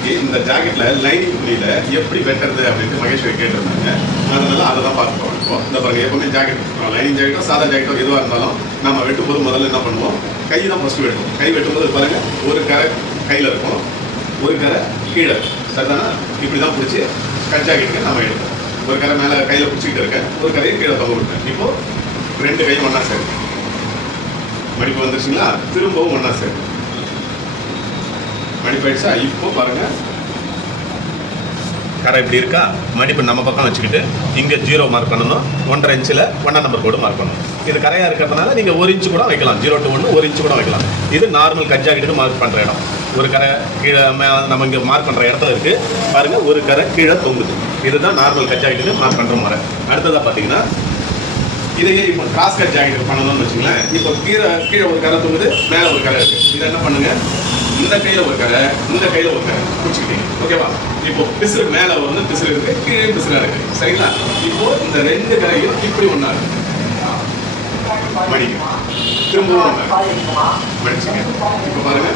இன்னைக்கு இந்த ஜாக்கெட்ல லைனிங் துணியில எப்படி வெட்டுறது அப்படின்ட்டு மகேஸ்வரி கேட்டிருந்தாங்க. அதனால அதை தான் பார்க்க போறோம். இப்போ இந்த பாருங்க, எப்பவுமே ஜாக்கெட் லைனிங் ஜாக்கெட்டோ சாதா ஜாக்கெட்டோ எதுவாக இருந்தாலும் நம்ம வெட்டும்போது முதல்ல என்ன பண்ணுவோம், கை தான் ஃபர்ஸ்ட் வெட்டுவோம். கை வெட்டும்போது பாருங்க, ஒரு கரை கையில் இருக்கும், ஒரு கரை கீழே, சரிதானா? இப்படி தான் பிடிச்சி கட் ஜாக்கெட்டுக்கு நம்ம எடுப்போம். ஒரு கரை மேலே கையில் பிடிச்சிக்கிட்டு இருக்கேன், ஒரு கரையை கீழே தொங்க விட்டேன். இப்போ ரெண்டு கையும் ஒன்றா சேர்க்கும், மடிப்பு வந்துருச்சுங்களா? திரும்பவும் ஒன்றா சேர்க்கும், மடிப்பாயிடுச்சா? இப்போ பாருங்க, கரை இப்படி இருக்கா? மடிப்பு நம்ம பக்கம் வச்சுக்கிட்டு இங்கே 0 மார்க் பண்ணணும். 1.5 இன்ச்சில் 1ஆம் நம்பர் கோடு மார்க் பண்ணணும். இது கரையாக இருக்கிறதுனால நீங்கள் 1 இன்ச்சு கூட வைக்கலாம், 0 to 1 1 இன்ச்சு கூட வைக்கலாம். இது நார்மல் கட் ஜாக்கெட்டுக்கு மார்க் பண்ணுற இடம். ஒரு கரை கீழே நம்ம இங்கே மார்க் பண்ணுற இடத்துல இருக்குது பாருங்கள், ஒரு கரை கீழே தொங்குது. இதுதான் நார்மல் கட் ஜாக்கெட்டுக்கு மார்க் பண்ணுற முறை. அடுத்ததாக பார்த்தீங்கன்னா, இதையே இப்போ கிராஸ் கட் ஜாக்கெட் பண்ணணும்னு வச்சுங்களேன். இப்போ கீழே ஒரு கரை தொங்குது, மேலே ஒரு கரை இருக்குது. இதை என்ன பண்ணுங்க, இந்த கையில் ஒரு கரை, இந்த கையில் ஒரு கரை பிடிச்சிக்கிட்டீங்க, ஓகேவா? இப்போ பிசுறு மேலே வந்து பிசுறு இருக்கு, கீழே பிசுறா இருக்கு, சரிங்களா? இப்போ இந்த ரெண்டு கரையும் இப்படி ஒன்றா இருக்கு, மடிக்க திரும்பவும் மடிச்சுங்க. இப்போ பாருங்க,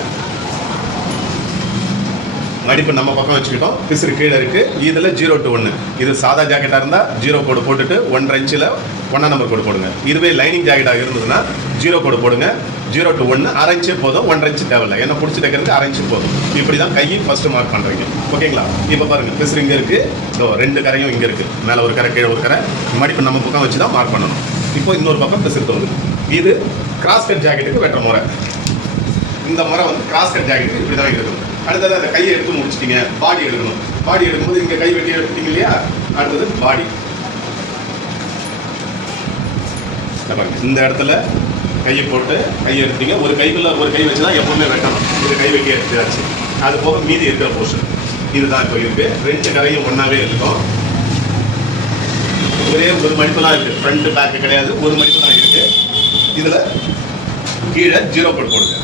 மடிப்பு நம்ம பக்கம் வச்சுக்கிட்டோம், பிசுறு கீழே இருக்கு. இதில் 0 to 1. இது சாதா ஜாக்கெட்டாக இருந்தால் 0 கோடு போட்டுட்டு 1.5 இன்ச்சில் 1ஆம் நம்பர் கோடு போடுங்க. இதுவே லைனிங் ஜாக்கெட்டாக இருந்ததுன்னா 0 கோடு போடுங்க. 0 to 1 1/2 இன்ச்சு போதும், 1.5 இன்ச்சு தேவையில்லை. என்ன பிடிச்சி தைக்கிறதுக்கு 1/2 இன்ச்சு போதும். இப்படி தான் கையை ஃபர்ஸ்ட் மார்க் பண்ணுறீங்க, ஓகேங்களா? இப்போ பாருங்க, பிசுறு இங்கே இருக்கு, ரெண்டு கரையும் இங்கே இருக்கு, மேலே ஒரு கரை கீழே ஒரு கரை. மடிப்பு நம்ம பக்கம் வச்சு தான் மார்க் பண்ணணும். இப்போ இன்னொரு பக்கம் பிசுறு தோணுது. இது கிராஸ் கட் ஜாக்கெட்டுக்கு வெட்டுற முறை. இந்த முறை வந்து கிராஸ் கட் ஜாக்கெட்டுக்கு இப்படி தான் இருக்கணும். அடுத்தது அந்த கையை எடுத்து முடிச்சிட்டிங்க, பாடி எடுக்கணும். பாடி எடுக்கும்போது இங்கே கை வெட்டி எடுத்துட்டீங்க இல்லையா? அடுத்தது பாடி. இந்த இடத்துல கையை போட்டு கையை எடுத்தீங்க, ஒரு கைக்குள்ள ஒரு கை வச்சு தான் எப்பவுமே வெட்டணும். இது கை வெட்டி எடுத்தாச்சு. அது போக மீதி இருக்கிற போர்ஷன் இதுதான் இப்போ இருக்கு. ரெண்டு கரையும் ஒன்றாவே இருக்கும். ஒரே ஒரு மடிப்பு தான் இருக்கு, ஃப்ரண்ட் பேக்கு கிடையாது, ஒரு மடிப்பு தான் இருக்கு. இதில் கீழே 0 கோடு போடுங்க.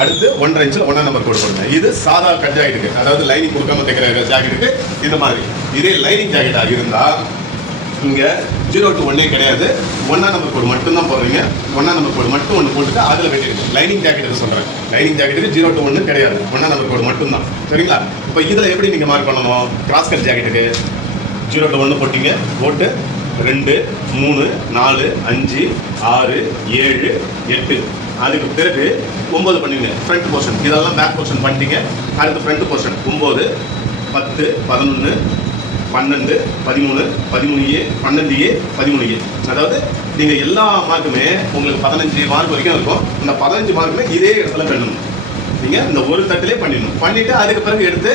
அடுத்து 1.5 இன்ச்சில் 1ஆம் நம்பர் கோடு போடுங்க. இது சாதா கட் ஜாக்கெட்டுக்கு, அதாவது லைனிங் கொடுக்காம தைக்கிற ஜாக்கெட்டுக்கு இந்த மாதிரி. இதே லைனிங் ஜாக்கெட்டாக இருந்தால் இங்கே 0 to 1 கிடையாது, 1ஆம் நம்பர் கோடு மட்டும்தான் போடுறீங்க. 1ஆம் நம்பர் கோடு மட்டும் ஒன்று போட்டுட்டு அதில் வெட்டிருக்கு. லைனிங் ஜாக்கெட்டுக்கு சொல்கிறேன், லைனிங் ஜாக்கெட்டுக்கு 0 to 1 கிடையாது, 1ஆம் நம்பர் கோடு மட்டும்தான், சரிங்களா? இப்போ இதில் எப்படி நீங்கள் மார்க் பண்ணணும்? கிராஸ் கட் ஜாக்கெட்டுக்கு 0 to 1 போட்டிங்க, போட்டு 2 3 4 5 6 7 8, அதுக்கு பிறகு 9 பண்ணுவீங்க. ஃப்ரண்ட் போர்ஷன் இதெல்லாம் பேக் போர்ஷன் பண்ணிட்டீங்க. அடுத்து front portion 9 10 11 12 13 13A 12A 13A. அதாவது நீங்கள் எல்லா மார்க்குமே உங்களுக்கு 15 மார்க் வரைக்கும் இருக்கும். இந்த 15 மார்க்குமே இதே இடத்துல பண்ணணும். நீங்கள் இந்த ஒரு தட்டிலே பண்ணிடணும். பண்ணிவிட்டு அதுக்கு பிறகு எடுத்து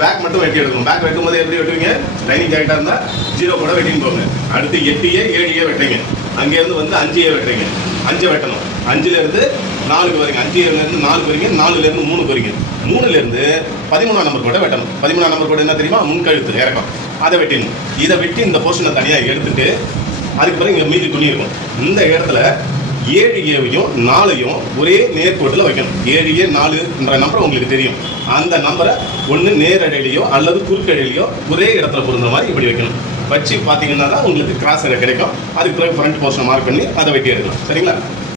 பேக் மட்டும் வெட்டி எடுக்கணும். பேக் வெட்டும் போது எப்படி வெட்டுவீங்க? லைனிங் ஜாக்கெட்டாக இருந்தால் 0 கூட வெட்டின்னு போங்க. அடுத்து 8A 7A வெட்டுறீங்க. அங்கேருந்து வந்து 5A வெட்டுறீங்க. 5 வெட்டணும். 5லேருந்து 4க்கு வரீங்க, 5லேருந்து 4க்கு வரீங்க, 4லேருந்து 3க்கு வரீங்க. 3லேருந்து 13ஆம் நம்பர் கோடை வெட்டணும். 13ஆம் நம்பர் கோடு என்ன தெரியுமா? முன்கழுத்து இறக்கம், அதை வெட்டிடணும். இதை வெட்டி இந்த போர்ஷனை தனியாக எடுத்துட்டு அதுக்கு பிறகு இங்கே மீதி துணி இருக்கும். இந்த இடத்துல 7Aவையும் 4ஐயும் ஒரே நேர்கோட்டில் வைக்கணும். 7A 4ன்ற நம்பர் உங்களுக்கு தெரியும். அந்த நம்பரை ஒன்று நேரடியிலையோ அல்லது குறுக்கடையிலையோ ஒரே இடத்துல பொருந்த மாதிரி இப்படி வைக்கணும். வச்சு பார்த்தீங்கன்னா தான் உங்களுக்கு கிராஸ் கிடைக்கும். அதுக்கு பிறகு ஃப்ரண்ட் போர்ஷனை மார்க் பண்ணி அதை வெட்டி எடுக்கலாம், சரிங்களா?